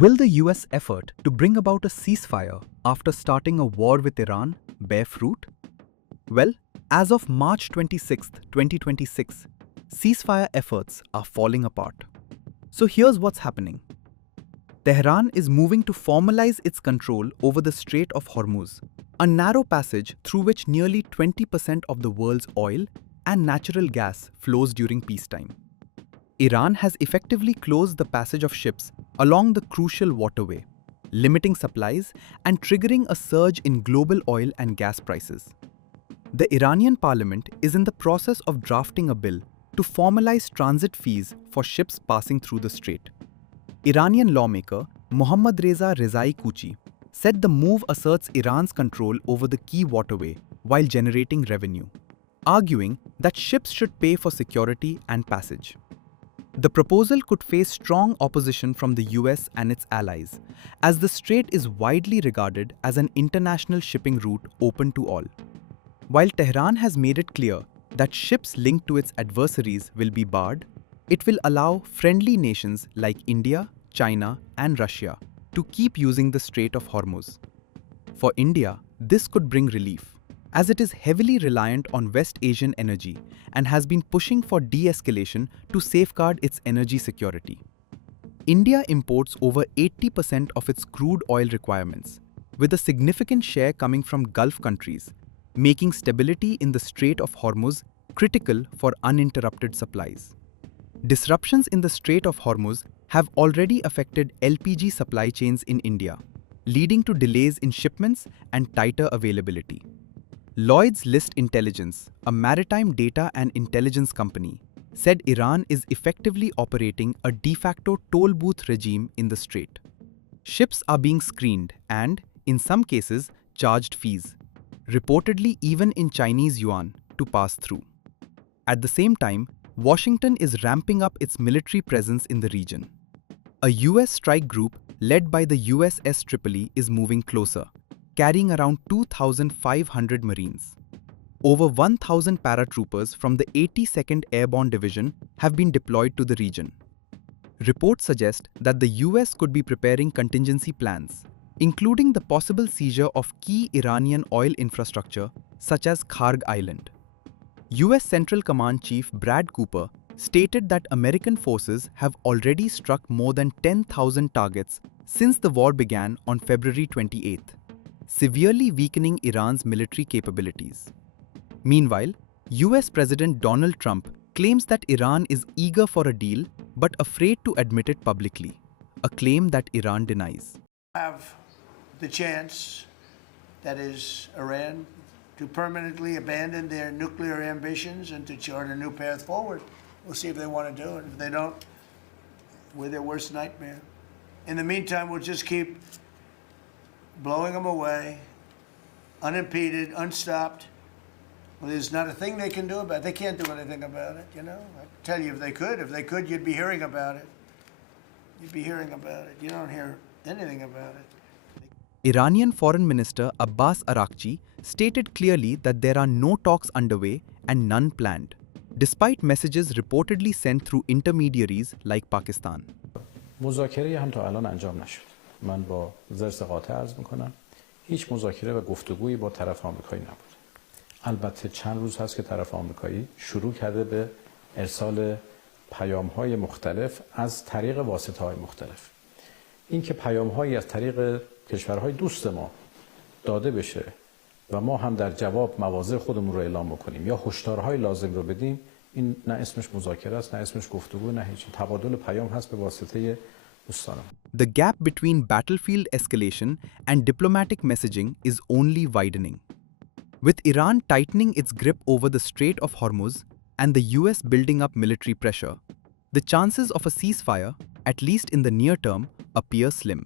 Will the US effort to bring about a ceasefire after starting a war with Iran bear fruit? Well, as of March 26, 2026, ceasefire efforts are falling apart. So here's what's happening. Tehran is moving to formalize its control over the Strait of Hormuz, a narrow passage through which nearly 20% of the world's oil and natural gas flows during peacetime. Iran has effectively closed the passage of ships along the crucial waterway, limiting supplies and triggering a surge in global oil and gas prices. The Iranian parliament is in the process of drafting a bill to formalize transit fees for ships passing through the strait. Iranian lawmaker Mohammad Reza Rezai Kuchi said the move asserts Iran's control over the key waterway while generating revenue, arguing that ships should pay for security and passage. The proposal could face strong opposition from the US and its allies, as the strait is widely regarded as an international shipping route open to all. While Tehran has made it clear that ships linked to its adversaries will be barred, it will allow friendly nations like India, China, and Russia to keep using the Strait of Hormuz. For India, this could bring relief, as it is heavily reliant on West Asian energy and has been pushing for de-escalation to safeguard its energy security. India imports over 80% of its crude oil requirements, with a significant share coming from Gulf countries, making stability in the Strait of Hormuz critical for uninterrupted supplies. Disruptions in the Strait of Hormuz have already affected LPG supply chains in India, leading to delays in shipments and tighter availability. Lloyd's List Intelligence, a maritime data and intelligence company, said Iran is effectively operating a de facto toll booth regime in the strait. Ships are being screened and, in some cases, charged fees, reportedly even in Chinese yuan, to pass through. At the same time, Washington is ramping up its military presence in the region. A US strike group led by the USS Tripoli is moving closer, carrying around 2,500 Marines. Over 1,000 paratroopers from the 82nd Airborne Division have been deployed to the region. Reports suggest that the US could be preparing contingency plans, including the possible seizure of key Iranian oil infrastructure such as Kharg Island. US Central Command Chief Brad Cooper stated that American forces have already struck more than 10,000 targets since the war began on February 28, severely weakening Iran's military capabilities. Meanwhile, US President Donald Trump claims that Iran is eager for a deal but afraid to admit it publicly, a claim that Iran denies. Have the chance, that is Iran, to permanently abandon their nuclear ambitions and to chart a new path forward. We'll see if they want to do it. If they don't, we're their worst nightmare. In the meantime, we'll just keep blowing them away, unimpeded, unstopped. Well, there's not a thing they can do about it. They can't do anything about it, you know. I tell you, if they could, you'd be hearing about it. You'd be hearing about it. You don't hear anything about it. Iranian Foreign Minister Abbas Araghchi stated clearly that there are no talks underway and none planned, despite messages reportedly sent through intermediaries like Pakistan. مذاکره هم تا الان انجام نشد. من با ضرس قاطع عرض میکنم هیچ مذاکره و گفتگویی با طرف آمریکایی نبود. البته چند روز هست که طرف آمریکایی شروع کرده به ارسال پیام‌های مختلف از طریق واسطه‌های مختلف. این که پیام‌هایی از طریق کشورهای دوست ما داده بشه و ما هم در جواب مواضع خودمون رو اعلام بکنیم یا هشدارهای لازم رو بدیم، این نه اسمش مذاکره است، نه اسمش گفتگو، نه هیچ. تبادل پیام هست به واسطه دوستان. The gap between battlefield escalation and diplomatic messaging is only widening. With Iran tightening its grip over the Strait of Hormuz and the US building up military pressure, the chances of a ceasefire, at least in the near term, appear slim.